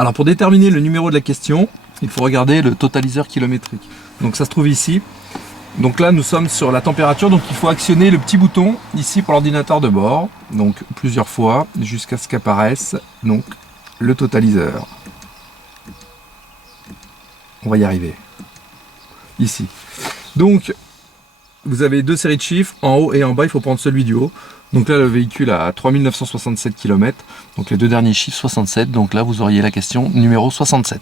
Alors pour déterminer le numéro de la question, il faut regarder le totaliseur kilométrique. Donc ça se trouve ici. Donc là nous sommes sur la température, donc il faut actionner le petit bouton ici pour l'ordinateur de bord. Donc plusieurs fois jusqu'à ce qu'apparaisse donc le totaliseur. On va y arriver. Ici. Donc vous avez deux séries de chiffres, en haut et en bas, il faut prendre celui du haut. Donc là, le véhicule a 3967 km, donc les deux derniers chiffres 67, donc là vous auriez la question numéro 67.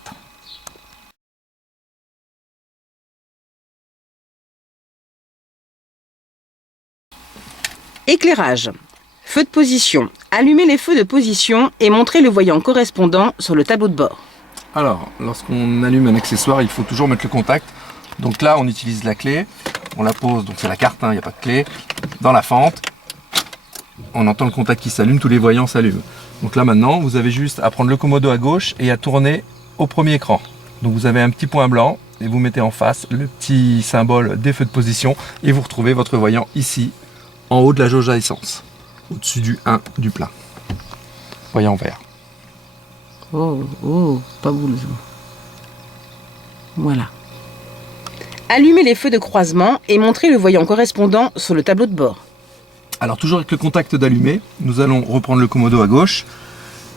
Éclairage. Feu de position. Allumez les feux de position et montrez le voyant correspondant sur le tableau de bord. Alors, lorsqu'on allume un accessoire, il faut toujours mettre le contact. Donc là, on utilise la clé, on la pose, donc c'est la carte, il n'y a pas de clé, dans la fente. On entend le contact qui s'allume, tous les voyants s'allument. Donc là maintenant, vous avez juste à prendre le commodo à gauche et à tourner au premier écran. Donc vous avez un petit point blanc et vous mettez en face le petit symbole des feux de position et vous retrouvez votre voyant ici, en haut de la jauge à essence, au-dessus du 1 du plein. Voyant vert. Oh, pas boule. Voilà. Allumez les feux de croisement et montrez le voyant correspondant sur le tableau de bord. Alors toujours avec le contact d'allumé, nous allons reprendre le commodo à gauche.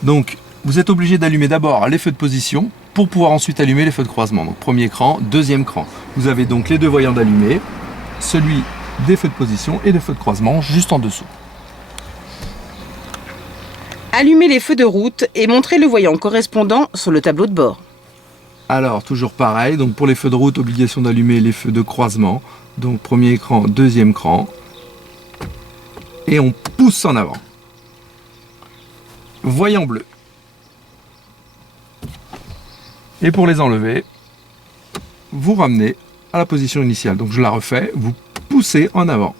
Donc vous êtes obligé d'allumer d'abord les feux de position pour pouvoir ensuite allumer les feux de croisement. Donc premier écran, deuxième écran. Vous avez donc les deux voyants d'allumé, celui des feux de position et des feux de croisement juste en dessous. Allumez les feux de route et montrez le voyant correspondant sur le tableau de bord. Alors toujours pareil, donc pour les feux de route, obligation d'allumer les feux de croisement. Donc premier écran, deuxième écran. Et on pousse en avant. Voyant bleu. Et pour les enlever, vous ramenez à la position initiale. Donc je la refais, vous poussez en avant.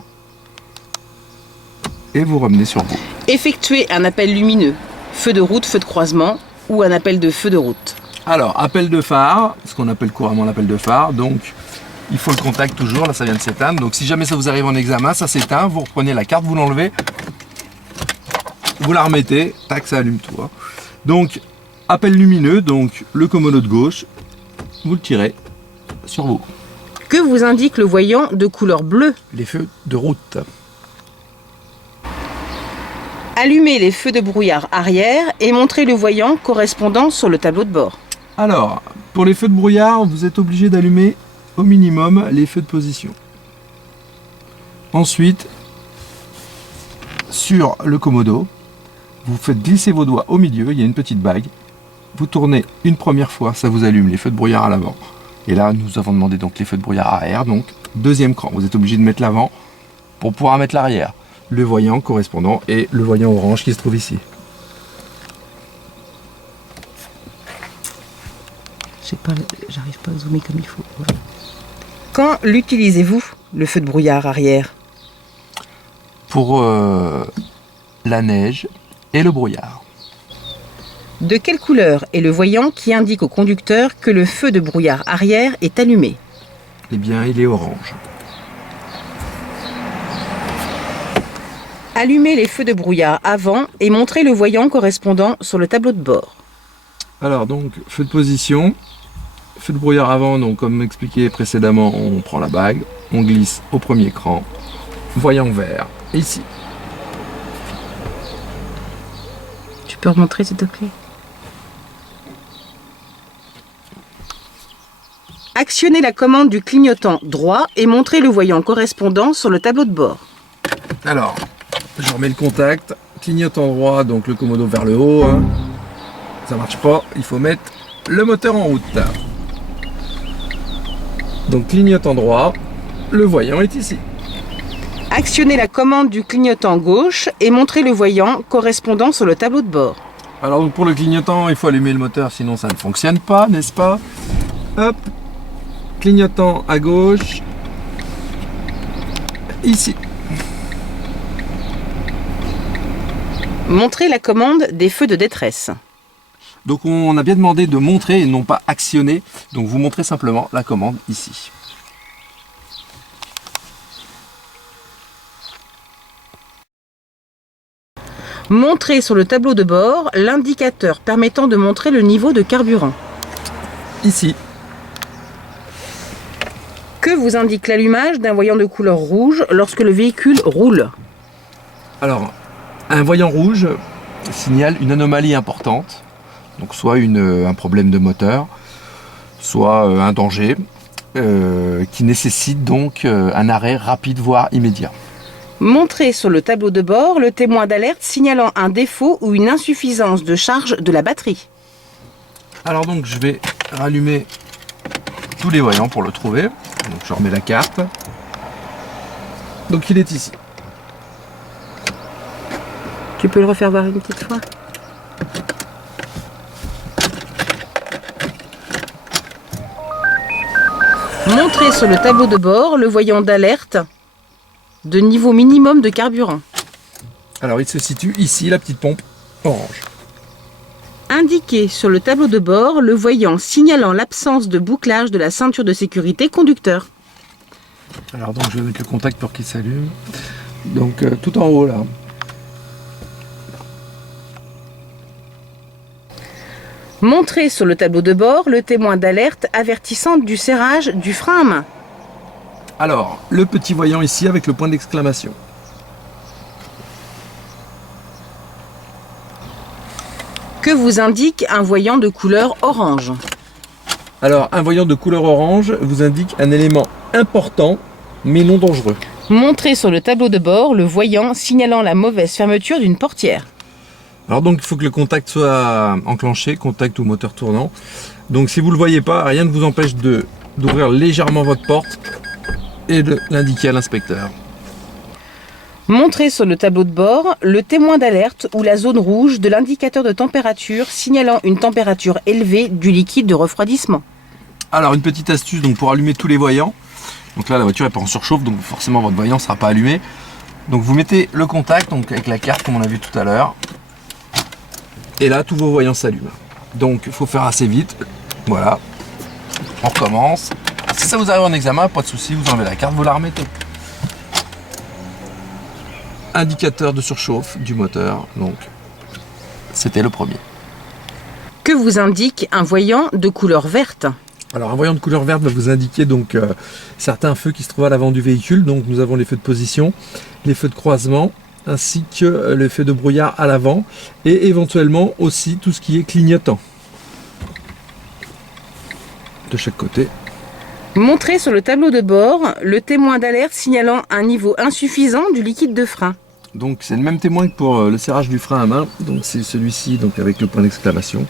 Et vous revenez sur vous. Effectuez un appel lumineux, feu de route, feu de croisement ou un appel de feu de route. Alors, appel de phare, ce qu'on appelle couramment l'appel de phare, donc il faut le contact toujours, là ça vient de s'éteindre, donc si jamais ça vous arrive en examen, ça s'éteint, vous reprenez la carte, vous l'enlevez, vous la remettez, tac, ça allume tout. Donc, appel lumineux, donc le commodo de gauche, vous le tirez sur vous. Que vous indique le voyant de couleur bleue? Les feux de route. Allumez les feux de brouillard arrière et montrez le voyant correspondant sur le tableau de bord. Alors, pour les feux de brouillard, vous êtes obligé d'allumer au minimum les feux de position. Ensuite, sur le commodo, vous faites glisser vos doigts au milieu, il y a une petite bague. Vous tournez une première fois, ça vous allume les feux de brouillard à l'avant. Et là, nous avons demandé donc les feux de brouillard arrière, donc deuxième cran. Vous êtes obligé de mettre l'avant pour pouvoir mettre l'arrière. Le voyant correspondant et le voyant orange qui se trouve ici. J'arrive pas à zoomer comme il faut. Voilà. Quand l'utilisez-vous, le feu de brouillard arrière? Pour la neige et le brouillard. De quelle couleur est le voyant qui indique au conducteur que le feu de brouillard arrière est allumé? Eh bien, il est orange. Allumez les feux de brouillard avant et montrez le voyant correspondant sur le tableau de bord. Alors donc, feu de position, feu de brouillard avant, donc comme expliqué précédemment, on prend la bague, on glisse au premier écran, voyant vert, ici. Tu peux remontrer s'il te plaît? Actionnez la commande du clignotant droit et montrez le voyant correspondant sur le tableau de bord. Alors, je remets le contact, clignotant droit, donc le commodo vers le haut. Ça marche pas, il faut mettre le moteur en route. Donc clignotant droit, le voyant est ici. Actionnez la commande du clignotant gauche et montrez le voyant correspondant sur le tableau de bord. Alors pour le clignotant, il faut allumer le moteur, sinon ça ne fonctionne pas, n'est-ce pas? Hop, clignotant à gauche, ici. Montrez la commande des feux de détresse. Donc on a bien demandé de montrer et non pas actionner. Donc vous montrez simplement la commande ici. Montrez sur le tableau de bord l'indicateur permettant de montrer le niveau de carburant. Ici. Que vous indique l'allumage d'un voyant de couleur rouge lorsque le véhicule roule? Alors, un voyant rouge signale une anomalie importante, donc soit un problème de moteur, soit un danger, qui nécessite donc un arrêt rapide, voire immédiat. Montrez sur le tableau de bord le témoin d'alerte signalant un défaut ou une insuffisance de charge de la batterie. Alors donc je vais rallumer tous les voyants pour le trouver. Donc je remets la carte. Donc il est ici. Tu peux le refaire voir une petite fois? Montrez sur le tableau de bord le voyant d'alerte de niveau minimum de carburant. Alors il se situe ici, la petite pompe orange. Indiquez sur le tableau de bord le voyant signalant l'absence de bouclage de la ceinture de sécurité conducteur. Alors donc je vais mettre le contact pour qu'il s'allume. Donc tout en haut là. Montrez sur le tableau de bord le témoin d'alerte avertissant du serrage du frein à main. Alors, le petit voyant ici avec le point d'exclamation. Que vous indique un voyant de couleur orange? Alors, un voyant de couleur orange vous indique un élément important, mais non dangereux. Montrez sur le tableau de bord le voyant signalant la mauvaise fermeture d'une portière. Alors donc, il faut que le contact soit enclenché, contact ou moteur tournant. Donc, si vous ne le voyez pas, rien ne vous empêche d'ouvrir légèrement votre porte et de l'indiquer à l'inspecteur. Montrez sur le tableau de bord le témoin d'alerte ou la zone rouge de l'indicateur de température signalant une température élevée du liquide de refroidissement. Alors une petite astuce donc pour allumer tous les voyants. Donc là la voiture n'est pas en surchauffe, donc forcément votre voyant ne sera pas allumé. Donc vous mettez le contact donc avec la carte comme on a vu tout à l'heure. Et là tous vos voyants s'allument. Donc il faut faire assez vite. Voilà. On recommence. Si ça vous arrive en examen, pas de souci, vous enlevez la carte, vous la remettez. Indicateur de surchauffe du moteur, donc c'était le premier. Que vous indique un voyant de couleur verte? Alors un voyant de couleur verte va vous indiquer donc certains feux qui se trouvent à l'avant du véhicule. Donc nous avons les feux de position, les feux de croisement, ainsi que les feux de brouillard à l'avant et éventuellement aussi tout ce qui est clignotant de chaque côté. Montrez sur le tableau de bord le témoin d'alerte signalant un niveau insuffisant du liquide de frein. Donc c'est le même témoin que pour le serrage du frein à main, donc c'est celui-ci donc avec le point d'exclamation.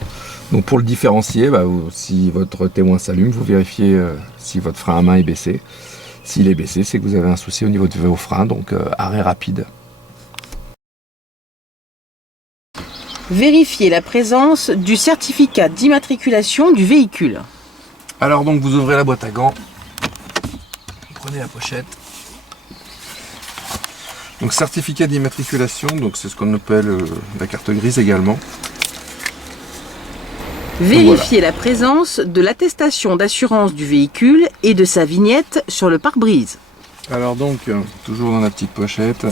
Donc pour le différencier, si votre témoin s'allume, vous vérifiez si votre frein à main est baissé. S'il est baissé, c'est que vous avez un souci au niveau de vos freins, donc arrêt rapide. Vérifiez la présence du certificat d'immatriculation du véhicule. Alors donc vous ouvrez la boîte à gants, vous prenez la pochette. Donc certificat d'immatriculation, donc c'est ce qu'on appelle la carte grise également. Vérifiez la présence de l'attestation d'assurance du véhicule et de sa vignette sur le pare-brise. Alors donc, toujours dans la petite pochette,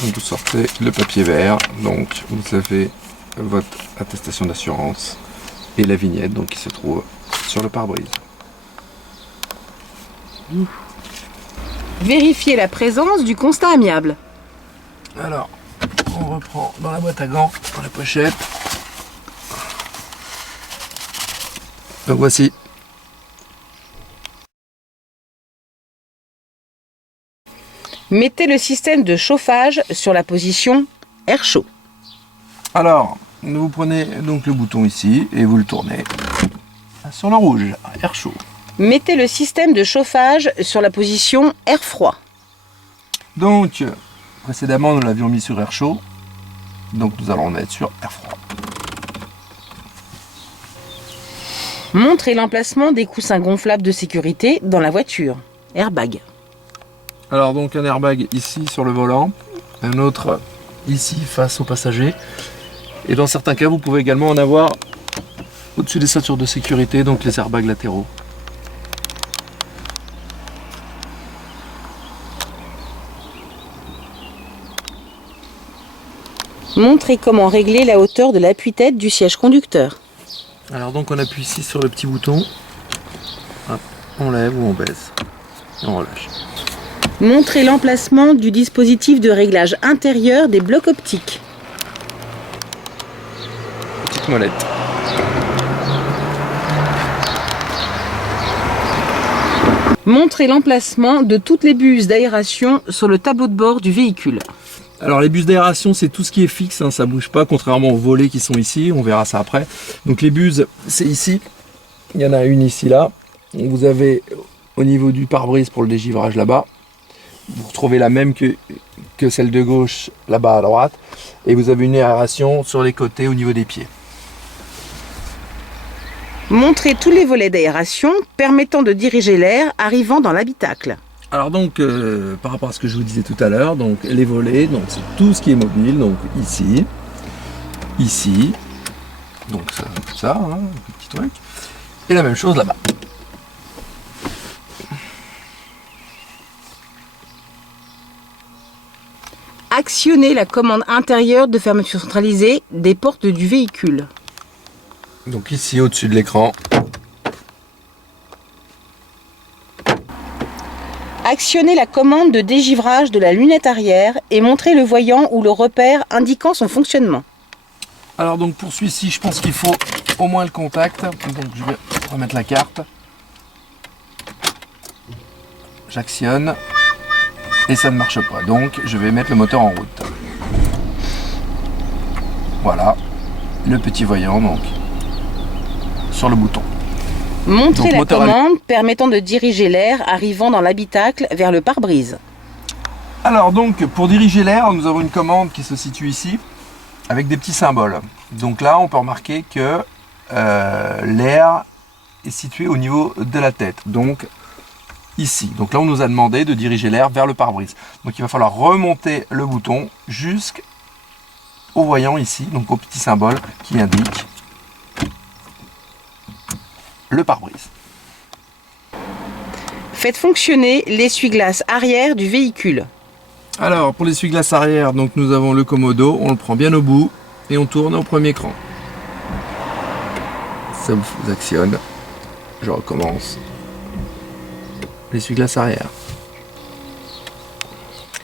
vous sortez le papier vert, donc vous avez votre attestation d'assurance et la vignette donc, qui se trouve sur le pare-brise. Vérifiez la présence du constat amiable. Alors, on reprend dans la boîte à gants, dans la pochette. Donc voici. Mettez le système de chauffage sur la position air chaud. Alors, vous prenez donc le bouton ici et vous le tournez sur le rouge, air chaud. Mettez le système de chauffage sur la position air froid. Donc, précédemment, nous l'avions mis sur air chaud. Donc, nous allons le mettre sur air froid. Montrez l'emplacement des coussins gonflables de sécurité dans la voiture. Airbag. Alors, donc, un airbag ici sur le volant. Un autre ici face aux passagers. Et dans certains cas, vous pouvez également en avoir au-dessus des ceintures de sécurité, donc les airbags latéraux. Montrez comment régler la hauteur de l'appui-tête du siège conducteur. Alors donc on appuie ici sur le petit bouton, hop, on lève ou on baisse, et on relâche. Montrez l'emplacement du dispositif de réglage intérieur des blocs optiques. Petite molette. Montrez l'emplacement de toutes les buses d'aération sur le tableau de bord du véhicule. Alors les buses d'aération, c'est tout ce qui est fixe, hein, ça bouge pas, contrairement aux volets qui sont ici, on verra ça après. Donc les buses, c'est ici, il y en a une ici là. Vous avez au niveau du pare-brise pour le dégivrage là-bas. Vous retrouvez la même que celle de gauche là-bas à droite. Et vous avez une aération sur les côtés au niveau des pieds. Montrez tous les volets d'aération permettant de diriger l'air arrivant dans l'habitacle. Alors donc, par rapport à ce que je vous disais tout à l'heure, donc les volets, donc c'est tout ce qui est mobile, donc ici, ici, donc ça, hein, un petit truc, et la même chose là-bas. Actionnez la commande intérieure de fermeture centralisée des portes du véhicule. Donc ici au-dessus de l'écran. Actionnez la commande de dégivrage de la lunette arrière et montrez le voyant ou le repère indiquant son fonctionnement. Alors donc pour celui-ci, je pense qu'il faut au moins le contact. Donc je vais remettre la carte. J'actionne et ça ne marche pas. Donc je vais mettre le moteur en route. Voilà, le petit voyant donc sur le bouton. Montrez Donc, la commande permettant de diriger l'air arrivant dans l'habitacle vers le pare-brise. Alors donc pour diriger l'air, nous avons une commande qui se situe ici avec des petits symboles. Donc là on peut remarquer que l'air est situé au niveau de la tête. Donc ici. Donc là on nous a demandé de diriger l'air vers le pare-brise. Donc il va falloir remonter le bouton jusqu'au voyant ici, donc au petit symbole qui indique le pare-brise. Faites fonctionner l'essuie-glace arrière du véhicule. Alors pour l'essuie-glace arrière, donc nous avons le commodo, on le prend bien au bout et on tourne au premier cran. Ça vous actionne. Je recommence. L'essuie-glace arrière.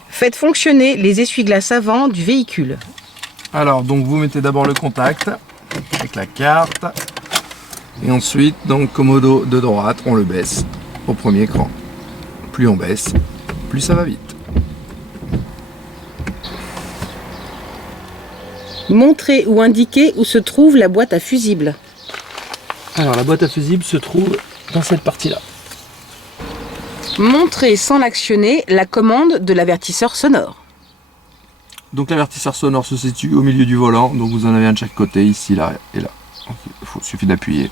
Faites fonctionner les essuie-glaces avant du véhicule. Alors donc vous mettez d'abord le contact avec la carte. Et ensuite, dans le commodo de droite, on le baisse au premier cran. Plus on baisse, plus ça va vite. Montrez ou indiquez où se trouve la boîte à fusibles. Alors la boîte à fusibles se trouve dans cette partie-là. Montrez sans l'actionner la commande de l'avertisseur sonore. Donc l'avertisseur sonore se situe au milieu du volant, donc vous en avez un de chaque côté, ici, là et là. Il suffit d'appuyer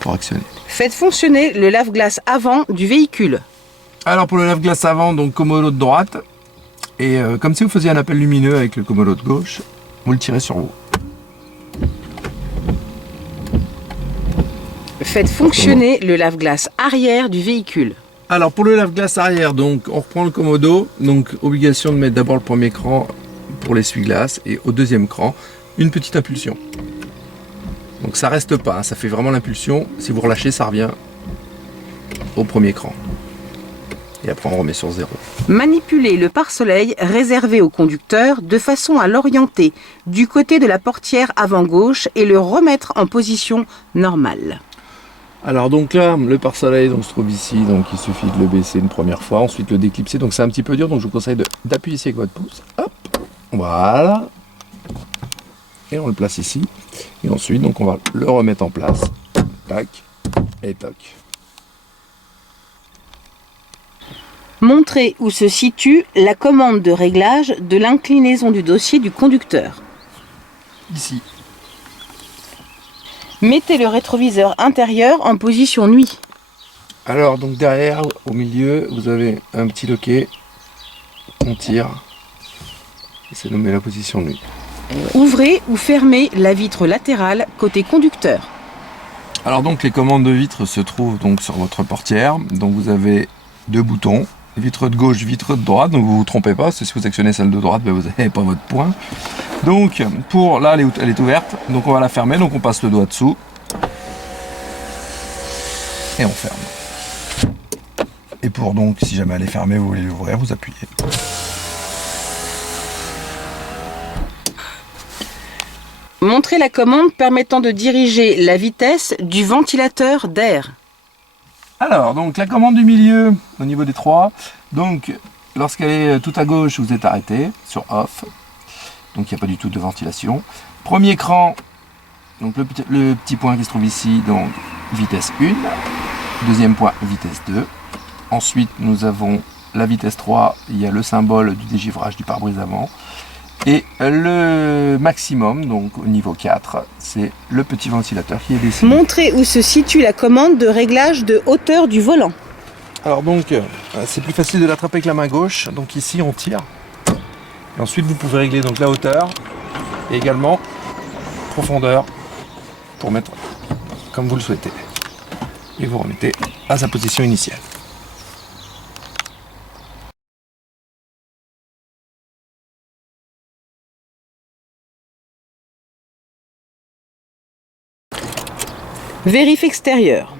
pour actionner. Faites fonctionner le lave-glace avant du véhicule. Alors pour le lave-glace avant, donc commodo de droite, et comme si vous faisiez un appel lumineux avec le commodo de gauche, vous le tirez sur vous. Faites fonctionner le lave-glace arrière du véhicule. Alors pour le lave-glace arrière, donc on reprend le commodo, donc obligation de mettre d'abord le premier cran pour l'essuie-glace et au deuxième cran, une petite impulsion. Donc ça reste pas, hein, ça fait vraiment l'impulsion. Si vous relâchez, ça revient au premier cran. Et après on remet sur 0. Manipulez le pare-soleil réservé au conducteur de façon à l'orienter du côté de la portière avant gauche et le remettre en position normale. Alors donc là, le pare-soleil se trouve ici, donc il suffit de le baisser une première fois, ensuite le déclipser. Donc c'est un petit peu dur, donc je vous conseille d'appuyer ici avec votre pouce. Hop, voilà. Et on le place ici. Et ensuite, donc on va le remettre en place. Tac et toc. Montrez où se situe la commande de réglage de l'inclinaison du dossier du conducteur. Ici. Mettez le rétroviseur intérieur en position nuit. Alors donc derrière, au milieu, vous avez un petit loquet. On tire. Et ça nous met la position nuit. Ouvrez ou fermez la vitre latérale côté conducteur. Alors donc les commandes de vitre se trouvent donc sur votre portière. Donc vous avez deux boutons. vitre de gauche, vitre de droite, donc vous vous trompez pas, parce que si vous actionnez celle de droite, ben vous n'avez pas votre point. Donc pour là, elle est ouverte, donc on va la fermer, donc on passe le doigt dessous et on ferme. Et pour donc, si jamais elle est fermée, vous voulez l'ouvrir, vous appuyez. Montrez la commande permettant de diriger la vitesse du ventilateur d'air. Alors, donc la commande du milieu, au niveau des trois, donc lorsqu'elle est tout à gauche, vous êtes arrêté sur off, donc il n'y a pas du tout de ventilation. Premier cran, donc le petit point qui se trouve ici, donc vitesse 1, deuxième point vitesse 2. Ensuite, nous avons la vitesse 3, il y a le symbole du dégivrage du pare-brise avant. Et le maximum, donc au niveau 4, c'est le petit ventilateur qui est dessiné. Montrez où se situe la commande de réglage de hauteur du volant. Alors donc, c'est plus facile de l'attraper avec la main gauche. Donc ici, on tire. Et ensuite, vous pouvez régler donc la hauteur et également profondeur pour mettre comme vous le souhaitez. Et vous remettez à sa position initiale. Vérif extérieur.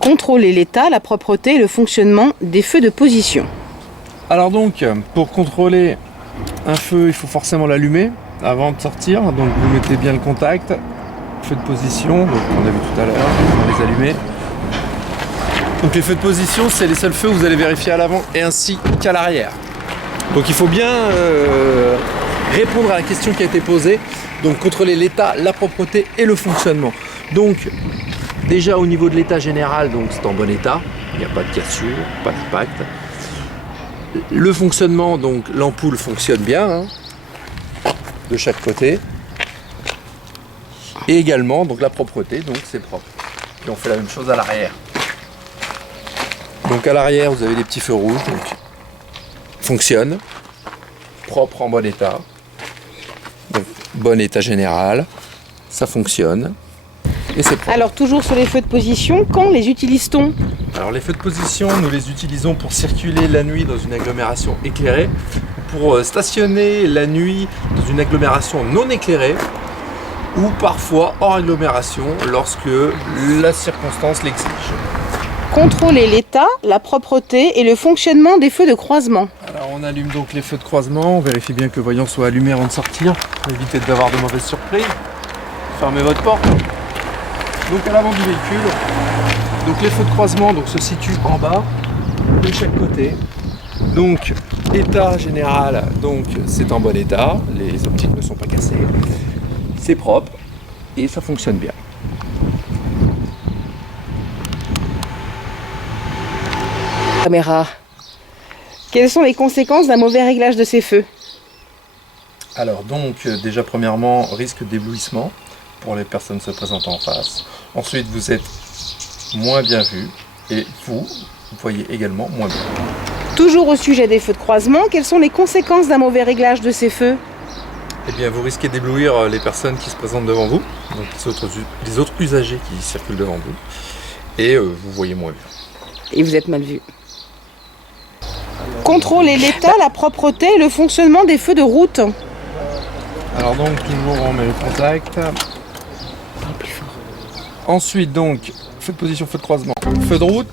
Contrôlez l'état, la propreté et le fonctionnement des feux de position. Alors donc, pour contrôler un feu, il faut forcément l'allumer avant de sortir. Donc vous mettez bien le contact, feu de position, donc on a vu tout à l'heure, on va les allumer. Donc les feux de position, c'est les seuls feux que vous allez vérifier à l'avant et ainsi qu'à l'arrière. Donc il faut bien répondre à la question qui a été posée. Donc contrôler l'état, la propreté et le fonctionnement. Donc déjà au niveau de l'état général, donc c'est en bon état, il n'y a pas de cassure, pas d'impact. Le fonctionnement, donc l'ampoule fonctionne bien hein, de chaque côté. Et également donc la propreté, donc c'est propre. Puis on fait la même chose à l'arrière. Donc à l'arrière vous avez des petits feux rouges, donc fonctionne, propre en bon état. Donc, bon état général, ça fonctionne. Et c'est propre. Alors toujours sur les feux de position, quand les utilise-t-on? Alors les feux de position, nous les utilisons pour circuler la nuit dans une agglomération éclairée, pour stationner la nuit dans une agglomération non éclairée, ou parfois hors agglomération lorsque la circonstance l'exige. Contrôler l'état, la propreté et le fonctionnement des feux de croisement. Alors on allume donc les feux de croisement, on vérifie bien que le voyant soit allumé avant de sortir, pour éviter d'avoir de mauvaises surprises. Fermez votre porte. Donc à l'avant du véhicule, donc les feux de croisement donc, se situent en bas de chaque côté. Donc état général, donc c'est en bon état, les optiques ne sont pas cassées, c'est propre et ça fonctionne bien. Caméra. Quelles sont les conséquences d'un mauvais réglage de ces feux? Alors donc déjà premièrement risque d'éblouissement pour les personnes se présentant en face. Ensuite vous êtes moins bien vu et vous voyez également moins bien. Toujours au sujet des feux de croisement, quelles sont les conséquences d'un mauvais réglage de ces feux? Eh bien vous risquez d'éblouir les personnes qui se présentent devant vous, donc les autres usagers qui circulent devant vous, et vous voyez moins bien. Et vous êtes mal vu. Contrôler l'état, la propreté et le fonctionnement des feux de route. Alors donc toujours on met le contact. Ensuite donc, feu de position, feu de croisement, feu de route.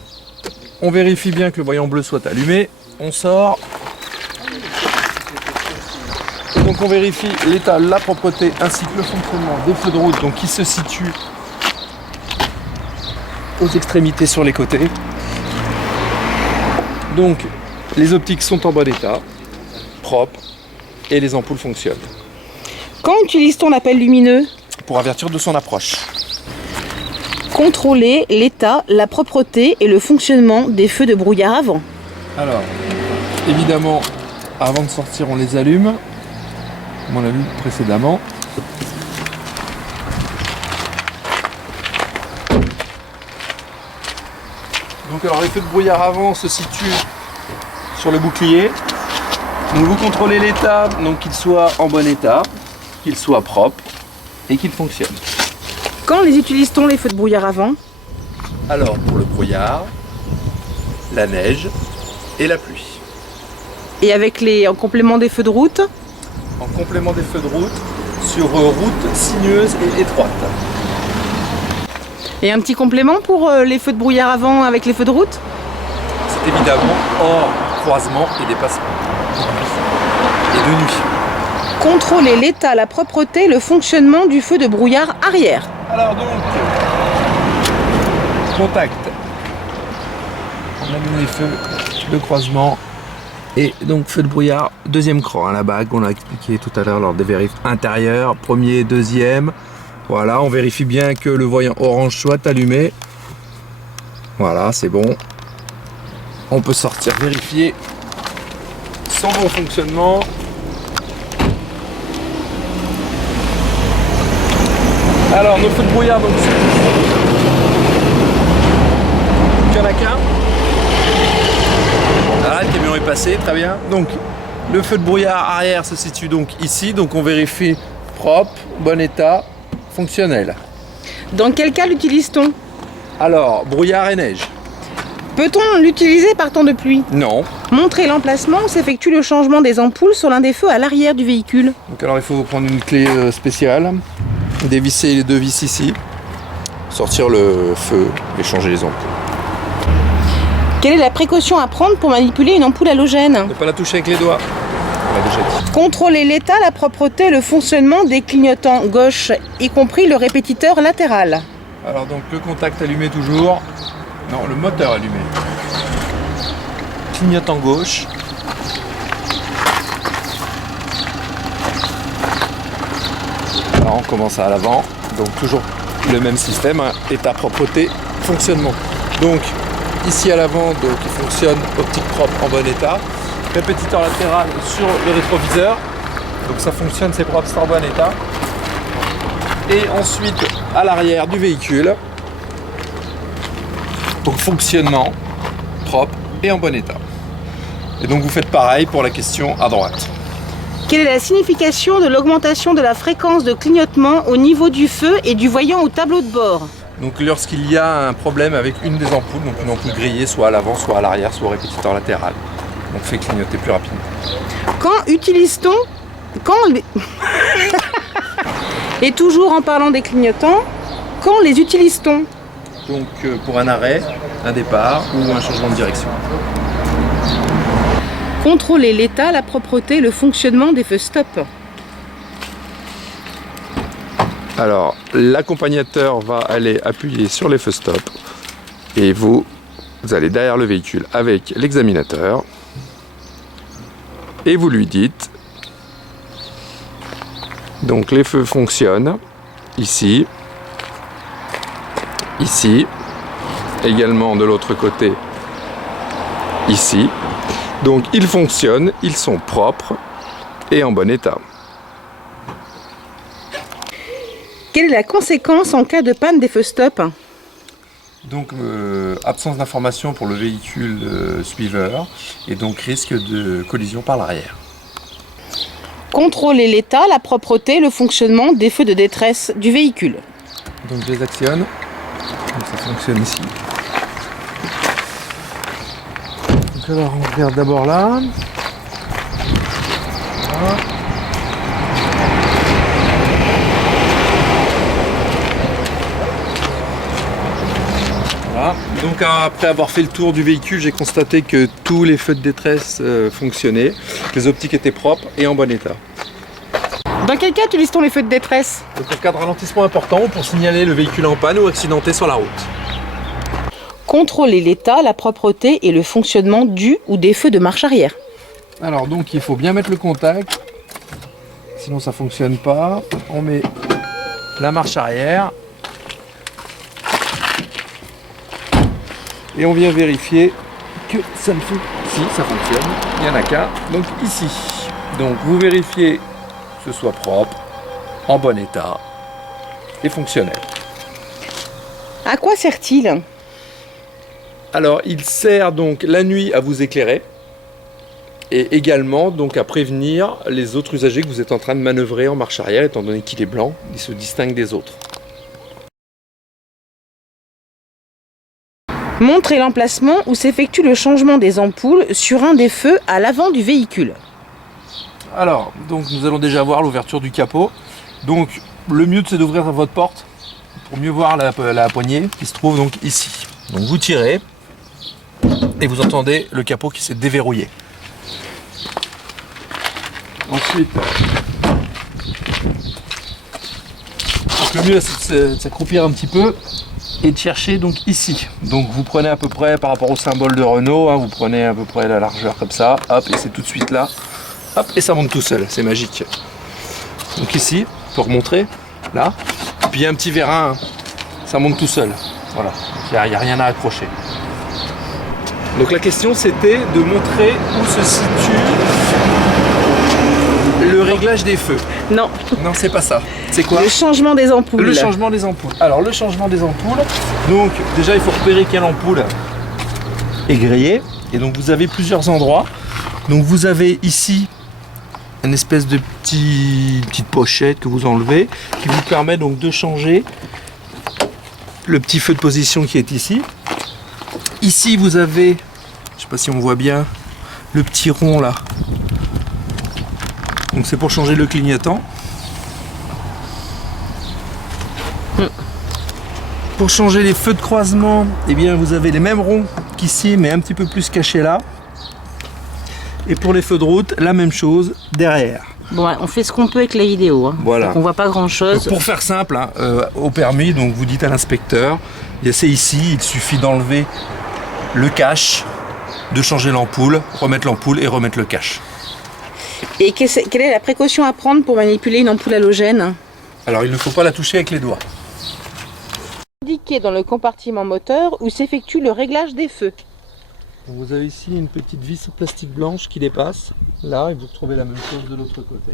On vérifie bien que le voyant bleu soit allumé. On sort. Et donc on vérifie l'état, la propreté ainsi que le fonctionnement des feux de route donc, qui se situent aux extrémités sur les côtés. Donc les optiques sont en bon état, propres, et les ampoules fonctionnent. Quand utilise-t-on l'appel lumineux? Pour avertir de son approche. Contrôler l'état, la propreté et le fonctionnement des feux de brouillard avant. Alors, évidemment, avant de sortir, on les allume, comme on l'a vu précédemment. Donc alors les feux de brouillard avant se situent sur le bouclier. Donc vous contrôlez l'état, donc qu'il soit en bon état, qu'il soit propre et qu'il fonctionne. Quand les utilise-t-on les feux de brouillard avant? Alors pour le brouillard, la neige et la pluie. Et avec en complément des feux de route? En complément des feux de route, sur route sinueuse et étroite. Et un petit complément pour les feux de brouillard avant avec les feux de route? C'est évidemment hors croisement et dépassement. Et de nuit. Contrôler l'état, la propreté, le fonctionnement du feu de brouillard arrière. Alors donc, contact. On allume les feux de croisement. Et donc feu de brouillard, deuxième cran, hein, la bague, on l'a expliqué tout à l'heure lors des vérifs intérieurs, premier, deuxième. Voilà, on vérifie bien que le voyant orange soit allumé. Voilà, c'est bon. On peut sortir, vérifier son bon fonctionnement. Alors, nos feux de brouillard, donc il n'y en a qu'un. Ah, le camion est passé, très bien. Donc, le feu de brouillard arrière se situe donc ici. Donc, on vérifie propre, bon état, fonctionnel. Dans quel cas l'utilise-t-on? Alors, brouillard et neige. Peut-on l'utiliser par temps de pluie? Non. Montrer l'emplacement où s'effectue le changement des ampoules sur l'un des feux à l'arrière du véhicule. Donc, alors, il faut prendre une clé spéciale, dévisser les deux vis ici, sortir le feu et changer les ampoules. Quelle est la précaution à prendre pour manipuler une ampoule halogène? Ne pas la toucher avec les doigts. On l'a déjà dit. Contrôler l'état, la propreté, le fonctionnement des clignotants gauche, y compris le répétiteur latéral. Alors donc le contact allumé toujours. Non, le moteur allumé. Clignotant gauche. Alors on commence à l'avant. Donc toujours le même système, hein. État, propreté, fonctionnement. Donc ici à l'avant, donc il fonctionne optique propre en bon état. Répétiteur latéral sur le rétroviseur. Donc ça fonctionne, c'est propre, c'est en bon état. Et ensuite à l'arrière du véhicule. Donc fonctionnement propre et en bon état. Et donc vous faites pareil pour la question à droite. Quelle est la signification de l'augmentation de la fréquence de clignotement au niveau du feu et du voyant au tableau de bord? Donc lorsqu'il y a un problème avec une des ampoules, donc une ampoule grillée soit à l'avant, soit à l'arrière, soit au répétiteur latéral. Donc fait clignoter plus rapidement. Quand utilise-t-on Et toujours en parlant des clignotants, quand les utilise-t-on? Donc pour un arrêt, un départ ou un changement de direction. Contrôler l'état, la propreté, le fonctionnement des feux stop. Alors l'accompagnateur va aller appuyer sur les feux stop et vous allez derrière le véhicule avec l'examinateur et vous lui dites donc les feux fonctionnent ici, ici, également de l'autre côté, ici. Donc ils fonctionnent, ils sont propres et en bon état. Quelle est la conséquence en cas de panne des feux stop? Donc absence d'information pour le véhicule suiveur et donc risque de collision par l'arrière. Contrôler l'état, la propreté, le fonctionnement des feux de détresse du véhicule. Donc je les actionne, donc ça fonctionne ici. Donc alors on regarde d'abord là. Voilà. Voilà. Donc après avoir fait le tour du véhicule, j'ai constaté que tous les feux de détresse fonctionnaient, que les optiques étaient propres et en bon état. Dans quel cas utilise-t-on les feux de détresse? Donc en cas de ralentissement important pour signaler le véhicule en panne ou accidenté sur la route. Contrôler l'état, la propreté et le fonctionnement du ou des feux de marche arrière. Alors donc il faut bien mettre le contact, sinon ça fonctionne pas. On met la marche arrière et on vient vérifier que ça me fait. Si ça fonctionne, il n'y en a qu'un. Donc ici. Donc vous vérifiez que ce soit propre, en bon état et fonctionnel. À quoi sert-il? Alors il sert donc la nuit à vous éclairer et également donc à prévenir les autres usagers que vous êtes en train de manœuvrer en marche arrière, étant donné qu'il est blanc, il se distingue des autres. Montrez l'emplacement où s'effectue le changement des ampoules sur un des feux à l'avant du véhicule. Alors, donc nous allons déjà voir l'ouverture du capot. Donc, le mieux c'est d'ouvrir votre porte pour mieux voir la poignée qui se trouve donc ici. Donc vous tirez et vous entendez le capot qui s'est déverrouillé. Ensuite, donc le mieux c'est de s'accroupir un petit peu et de chercher donc ici. Donc vous prenez à peu près par rapport au symbole de Renault, hein, vous prenez à peu près la largeur comme ça, hop, et c'est tout de suite là, hop, et ça monte tout seul, c'est magique. Donc ici, pour montrer, là, puis il y a un petit vérin, ça monte tout seul, voilà, il n'y a rien à accrocher. Donc la question c'était de montrer où se situe le réglage des feux. Non. Non, c'est pas ça. C'est quoi? Le changement des ampoules. Le changement des ampoules. Alors le changement des ampoules, donc déjà il faut repérer quelle ampoule est grillée. Et donc vous avez plusieurs endroits. Donc vous avez ici une espèce de petite pochette que vous enlevez, qui vous permet donc de changer le petit feu de position qui est ici. Ici vous avez, je sais pas si on voit bien, le petit rond là. Donc c'est pour changer le clignotant. Pour changer les feux de croisement, eh bien vous avez les mêmes ronds qu'ici, mais un petit peu plus cachés là. Et pour les feux de route, la même chose derrière. Bon, on fait ce qu'on peut avec la vidéo. Hein. Voilà. Donc on voit pas grand chose. Donc pour faire simple, hein, au permis, donc vous dites à l'inspecteur, c'est ici, il suffit d'enlever le cache, de changer l'ampoule, remettre l'ampoule et remettre le cache. Et quelle est la précaution à prendre pour manipuler une ampoule halogène? Alors il ne faut pas la toucher avec les doigts. Indiqué dans le compartiment moteur où s'effectue le réglage des feux. Vous avez ici une petite vis en plastique blanche qui dépasse, là, et vous retrouvez la même chose de l'autre côté.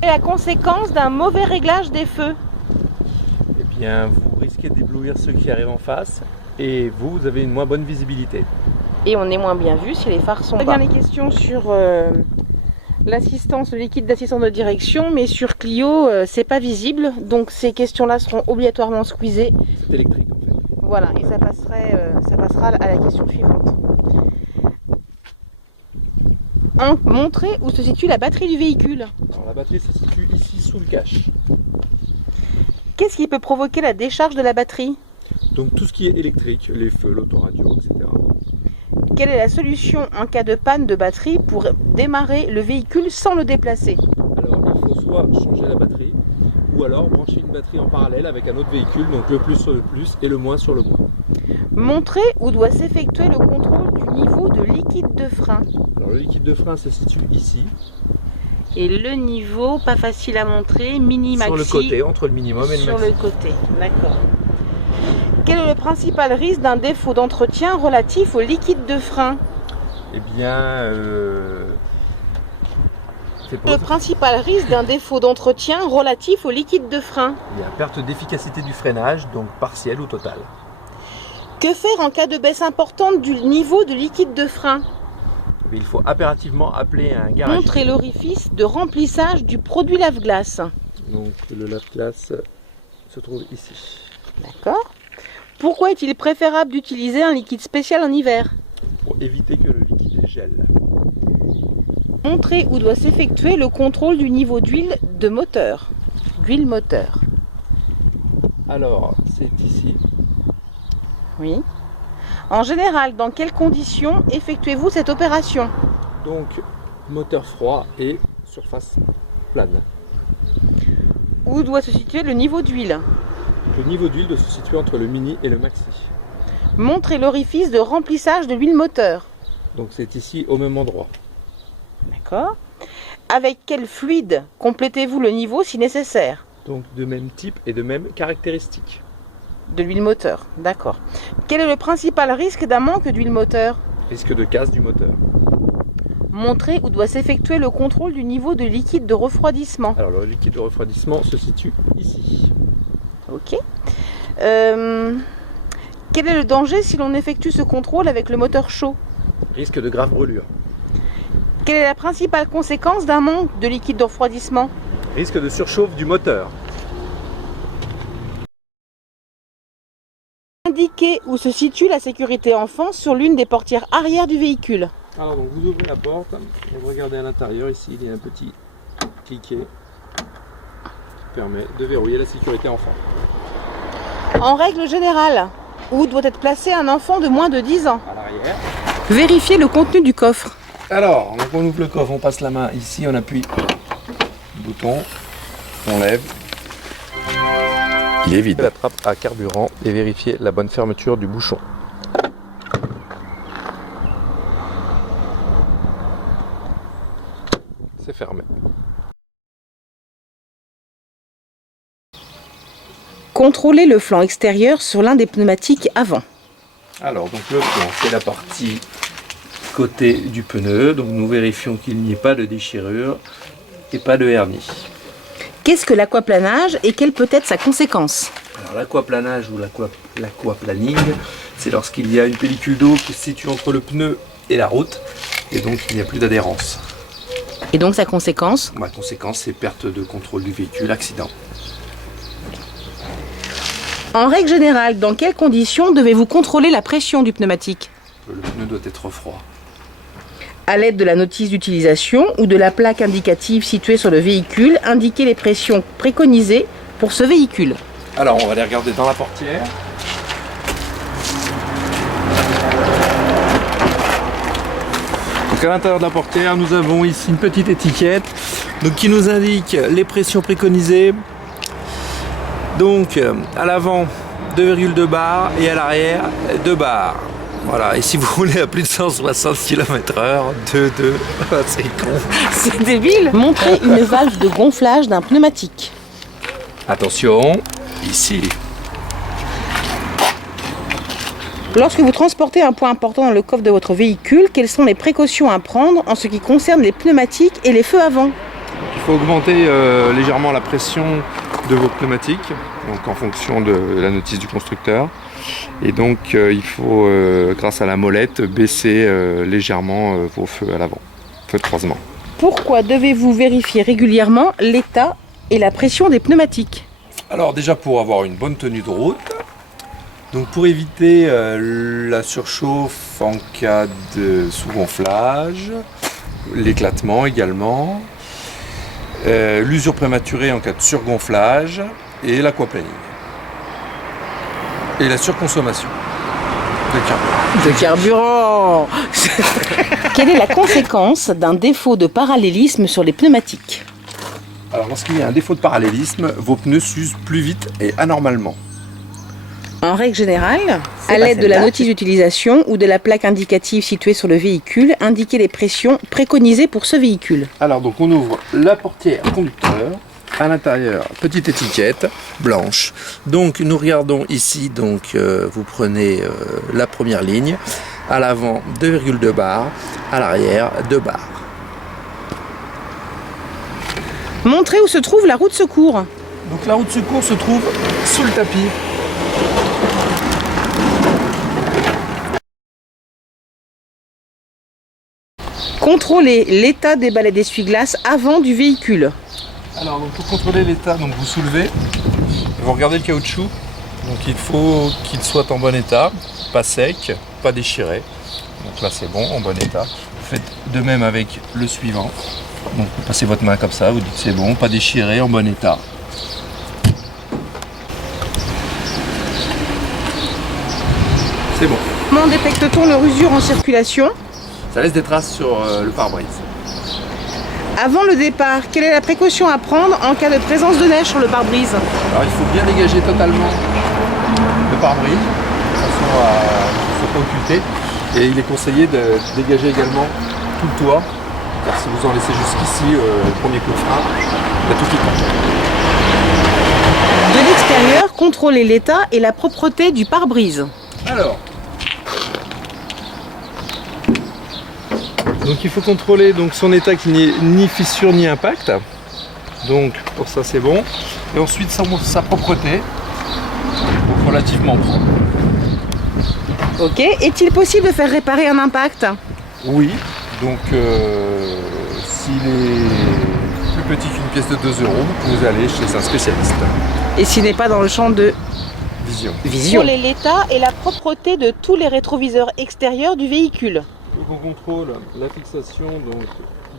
Quelle est la conséquence d'un mauvais réglage des feux? Eh bien, vous risquez d'éblouir ceux qui arrivent en face, et vous avez une moins bonne visibilité. Et on est moins bien vu si les phares sont bas. Bien les questions sur l'assistance, le liquide d'assistance de direction, mais sur Clio, c'est pas visible, donc ces questions-là seront obligatoirement squeezées. C'est électrique en fait. Voilà, et ça passera à la question suivante. Montrer où se situe la batterie du véhicule. Alors la batterie se situe ici sous le cache. Qu'est-ce qui peut provoquer la décharge de la batterie? Donc tout ce qui est électrique, les feux, l'autoradio, etc. Quelle est la solution en cas de panne de batterie pour démarrer le véhicule sans le déplacer? Alors il faut soit changer la batterie, ou alors brancher une batterie en parallèle avec un autre véhicule, donc le plus sur le plus et le moins sur le moins. Montrer où doit s'effectuer le contrôle du niveau de liquide de frein. Alors le liquide de frein se situe ici. Et le niveau, pas facile à montrer, mini-maxi. Sur le côté, entre le minimum et le maxi. Sur le côté, d'accord. Quel est le principal risque d'un défaut d'entretien relatif au liquide de frein? Eh bien, le principal risque d'un défaut d'entretien relatif au liquide de frein? Il y a perte d'efficacité du freinage, donc partielle ou totale. Que faire en cas de baisse importante du niveau de liquide de frein? Il faut impérativement appeler un garagiste. Montrer l'orifice de remplissage du produit lave-glace. Donc le lave-glace se trouve ici. D'accord. Pourquoi est-il préférable d'utiliser un liquide spécial en hiver? Pour éviter que le liquide gèle. Montrer où doit s'effectuer le contrôle du niveau d'huile de moteur. D'huile moteur. Alors, c'est ici. Oui. En général, dans quelles conditions effectuez-vous cette opération? Donc, moteur froid et surface plane. Où doit se situer le niveau d'huile? Le niveau d'huile doit se situer entre le mini et le maxi. Montrez l'orifice de remplissage de l'huile moteur. Donc c'est ici au même endroit. D'accord. Avec quel fluide complétez-vous le niveau si nécessaire? Donc de même type et de même caractéristiques. De l'huile moteur, d'accord. Quel est le principal risque d'un manque d'huile moteur? Risque de casse du moteur. Montrez où doit s'effectuer le contrôle du niveau de liquide de refroidissement. Alors le liquide de refroidissement se situe ici. Ok. Quel est le danger si l'on effectue ce contrôle avec le moteur chaud? Risque de grave brûlure. Quelle est la principale conséquence d'un manque de liquide de refroidissement? Risque de surchauffe du moteur. indiquer où se situe la sécurité enfant sur l'une des portières arrière du véhicule. Alors donc vous ouvrez la porte et vous regardez à l'intérieur, ici il y a un petit cliquet qui permet de verrouiller la sécurité enfant. En règle générale, où doit être placé un enfant de moins de 10 ans? À l'arrière. Vérifiez le contenu du coffre. Alors, donc on ouvre le coffre, on passe la main ici, on appuie le bouton, on lève. Il est vide. La trappe à carburant et vérifier la bonne fermeture du bouchon. C'est fermé. Contrôlez le flanc extérieur sur l'un des pneumatiques avant. Alors, donc le flanc, c'est la partie côté du pneu. Donc nous vérifions qu'il n'y ait pas de déchirure et pas de hernie. Qu'est-ce que l'aquaplanage et quelle peut être sa conséquence? Alors l'aquaplanage ou l'aquaplaning, c'est lorsqu'il y a une pellicule d'eau qui se situe entre le pneu et la route et donc il n'y a plus d'adhérence. Et donc sa conséquence? La conséquence, c'est perte de contrôle du véhicule, accident. En règle générale, dans quelles conditions devez-vous contrôler la pression du pneumatique? Le pneu doit être froid. À l'aide de la notice d'utilisation ou de la plaque indicative située sur le véhicule, indiquez les pressions préconisées pour ce véhicule. Alors on va les regarder dans la portière. Donc à l'intérieur de la portière, nous avons ici une petite étiquette donc, qui nous indique les pressions préconisées. Donc à l'avant 2,2 bars et à l'arrière 2 bars. Voilà, et si vous roulez à plus de 160 km/h, 2, c'est con. C'est débile. Montrez une valve de gonflage d'un pneumatique. Attention, ici. Lorsque vous transportez un poids important dans le coffre de votre véhicule, quelles sont les précautions à prendre en ce qui concerne les pneumatiques et les feux avant? Il faut augmenter légèrement la pression de vos pneumatiques, donc en fonction de la notice du constructeur. Et donc il faut, grâce à la molette, baisser légèrement vos feux à l'avant, feux de croisement. Pourquoi devez-vous vérifier régulièrement l'état et la pression des pneumatiques? Alors déjà pour avoir une bonne tenue de route, donc pour éviter la surchauffe en cas de sous-gonflage, l'éclatement également, l'usure prématurée en cas de surgonflage et l'aquaplaning. Et la surconsommation de carburant. Quelle est la conséquence d'un défaut de parallélisme sur les pneumatiques? Alors lorsqu'il y a un défaut de parallélisme, vos pneus s'usent plus vite et anormalement. En règle générale, à l'aide de la notice d'utilisation ou de la plaque indicative située sur le véhicule, indiquez les pressions préconisées pour ce véhicule. Alors donc on ouvre la portière conducteur. À l'intérieur, petite étiquette blanche. Donc nous regardons ici, donc vous prenez la première ligne. À l'avant 2,2 bars, à l'arrière 2 bars. Montrez où se trouve la roue de secours. Donc la roue de secours se trouve sous le tapis. Contrôlez l'état des balais d'essuie-glace avant du véhicule. Alors donc, pour contrôler l'état, donc vous soulevez, vous regardez le caoutchouc, donc il faut qu'il soit en bon état, pas sec, pas déchiré. Donc là c'est bon, en bon état. Vous faites de même avec le suivant. Donc vous passez votre main comme ça, vous dites c'est bon, pas déchiré, en bon état. C'est bon. Comment détecte-t-on leur usure en circulation? Ça laisse des traces sur le pare-brise. Avant le départ, quelle est la précaution à prendre en cas de présence de neige sur le pare-brise? Alors il faut bien dégager totalement le pare-brise, de façon à ne soit pas occulté. Et il est conseillé de dégager également tout le toit, car si vous en laissez jusqu'ici, le premier coup de frein, il va tout quitter. De l'extérieur, contrôlez l'état et la propreté du pare-brise. Alors, donc il faut contrôler donc, son état qu'il n'y ait ni fissure ni impact. Donc pour ça c'est bon. Et ensuite sa propreté, donc relativement propre. Ok, est-il possible de faire réparer un impact? Oui, donc s'il est plus petit qu'une pièce de 2 €, vous pouvez aller chez un spécialiste. Et s'il n'est pas dans le champ de Vision. Contrôler l'état et la propreté de tous les rétroviseurs extérieurs du véhicule. Donc on contrôle la fixation, donc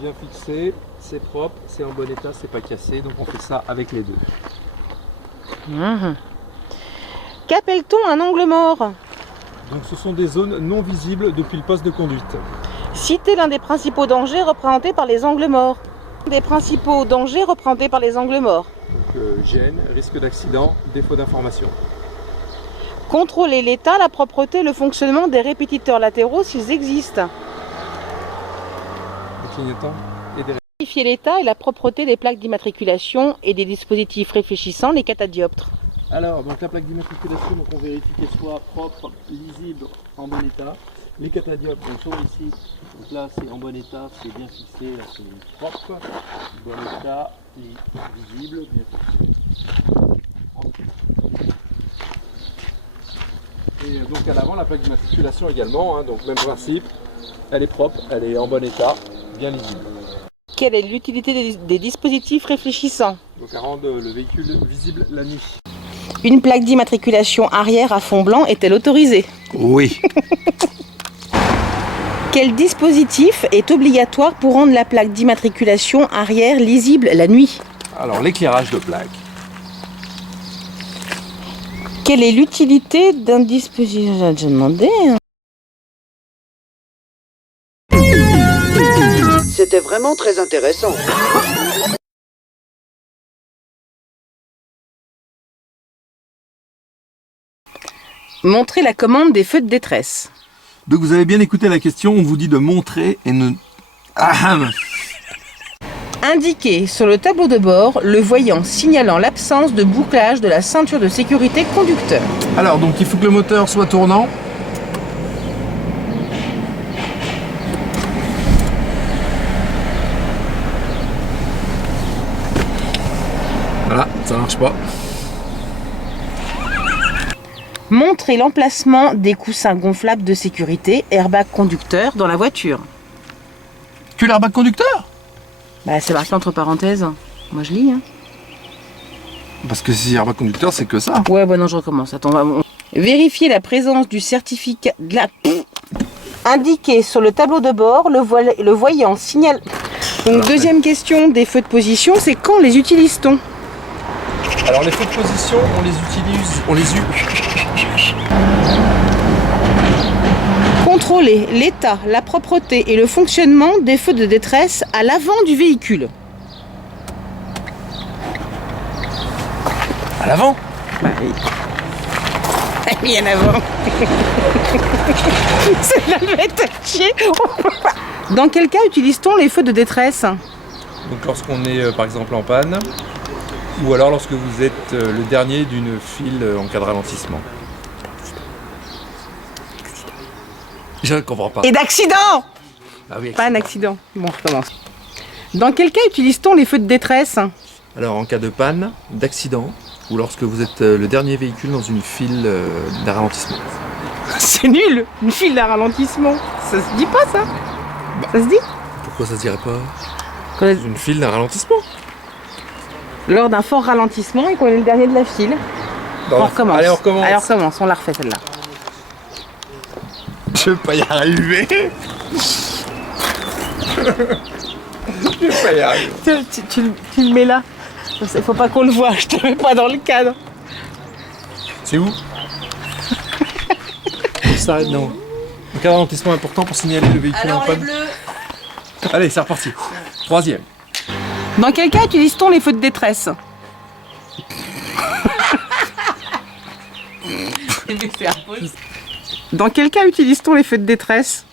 bien fixé, c'est propre, c'est en bon état, c'est pas cassé, donc on fait ça avec les deux. Qu'appelle-t-on un angle mort? Donc ce sont des zones non visibles depuis le poste de conduite. Citez l'un des principaux dangers représentés par les angles morts. Des principaux dangers représentés par les angles morts. Donc gêne, risque d'accident, défaut d'information. Contrôler l'état, la propreté, le fonctionnement des répétiteurs latéraux s'ils existent. Des clignotants et des... Vérifier l'état et la propreté des plaques d'immatriculation et des dispositifs réfléchissants, les catadioptres. Alors, donc la plaque d'immatriculation, donc on vérifie qu'elle soit propre, lisible, en bon état. Les catadioptres, donc sont ici. Donc là, c'est en bon état, c'est bien fixé, là c'est propre. Bon état, visible, bien fixé. Et donc à l'avant, la plaque d'immatriculation également, hein, donc même principe. Elle est propre, elle est en bon état, bien lisible. Quelle est l'utilité des dispositifs réfléchissants? Donc à rendre le véhicule visible la nuit. Une plaque d'immatriculation arrière à fond blanc est-elle autorisée? Oui. Quel dispositif est obligatoire pour rendre la plaque d'immatriculation arrière lisible la nuit? Alors l'éclairage de plaque. Quelle est l'utilité d'un dispositif? J'ai demandé. C'était vraiment très intéressant. Montrer la commande des feux de détresse. Donc vous avez bien écouté la question, on vous dit de montrer et ne... Indiquer sur le tableau de bord le voyant signalant l'absence de bouclage de la ceinture de sécurité conducteur. Alors donc il faut que le moteur soit tournant. Voilà, ça marche pas. Montrer l'emplacement des coussins gonflables de sécurité, airbag conducteur dans la voiture. Que l'airbag conducteur? Bah c'est marqué entre parenthèses. Moi je lis. Hein. Parce que si airbag conducteur, c'est que ça. Ouais, bah non, je recommence. Attends, vérifier la présence du certificat de la... Indiquer sur le tableau de bord le voyant signal... Donc deuxième question des feux de position, c'est quand les utilise-t-on? Alors les feux de position, on les utilise, Contrôler l'état, la propreté et le fonctionnement des feux de détresse à l'avant du véhicule. À l'avant? Bah oui. Bien avant. C'est la bête à chier. Dans quel cas utilise-t-on les feux de détresse? Donc lorsqu'on est par exemple en panne, ou alors lorsque vous êtes le dernier d'une file en cas de ralentissement. Je ne comprends pas. Et d'accident! Ah oui, pas un accident. Bon, je commence. Dans quel cas utilise-t-on les feux de détresse? Alors en cas de panne, d'accident, ou lorsque vous êtes le dernier véhicule dans une file d'un ralentissement. C'est nul! Une file d'un ralentissement. Ça se dit pas ça? Bah, ça se dit? Pourquoi ça se dirait pas? Quand Une file d'un ralentissement. Lors d'un fort ralentissement et qu'on est le dernier de la file. Bon, on recommence. Allez, on recommence. Allez, on recommence. On la refait celle-là. Je vais pas y arriver. Je vais pas y arriver. Tu le mets là. Il faut pas qu'on le voit. Je te mets pas dans le cadre. C'est où? Ça, non. Un cas de ralentissement important pour signaler le véhicule en panne. Allez, c'est reparti. Troisième. Dans quel cas utilise-t-on les feux de détresse? Dans quel cas utilise-t-on les feux de détresse?